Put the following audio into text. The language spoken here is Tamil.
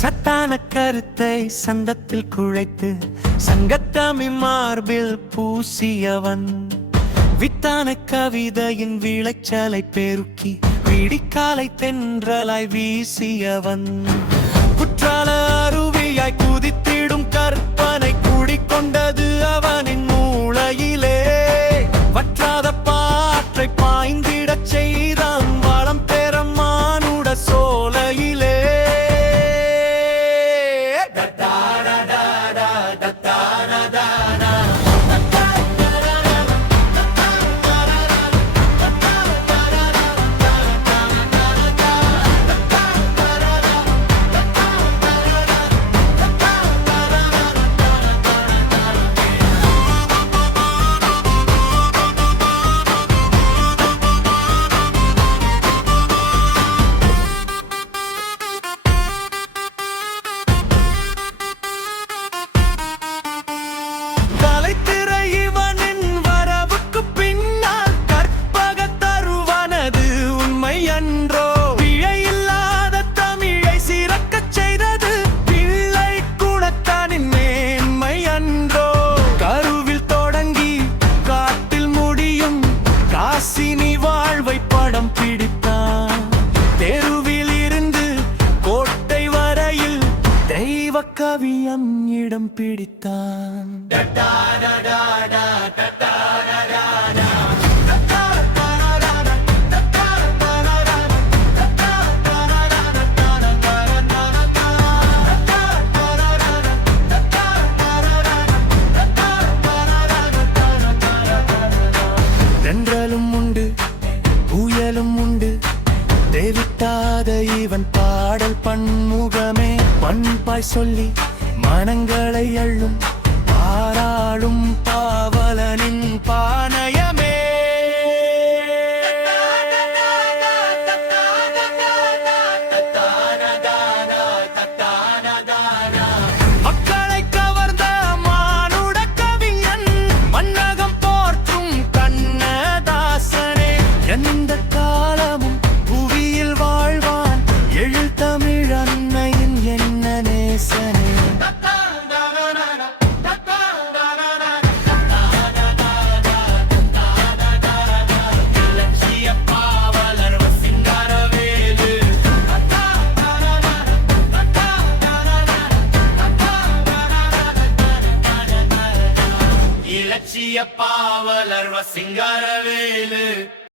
சத்தான கருத்தை சந்தத்தில் குழைத்து சங்கத்தமிழ் மார்பில் பூசியவன், வித்தான கவிதையின் விளைச்சலை பெருக்கி விடிக்காலை தென்றலாய் வீசியவன், குற்றால அருவியாய் குதித்திடும் கற்பனை குடிக்கொண்டது அவனின் மூளையிலே, வற்றாத பாற்றை பாய்ந்திடச் செய்தான் வளம் பெற மானுட சோலையிலே. சினி வாழ்வை படம் பிடித்தான், தெருவில் இருந்து கோட்டை வரையில் தெய்வ கவியம் இடம் பிடித்தான். தென்றலும் உண்டு புயலும் உண்டு, தெரிவித்தாத இவன் பாடல் பன்முகமே, பண்பாய் சொல்லி மனங்களை அள்ளும் பாராளும் பாவலனின் பானயமே. எந்த காலமும் புவியில் வாழ்வான் எழில் தமிழ் அன்னையின் என்ன நேசனே. இலட்சிய பாவலர் சிங்காரவேலு, இலட்சிய பாவலர் சிங்காரவேலு.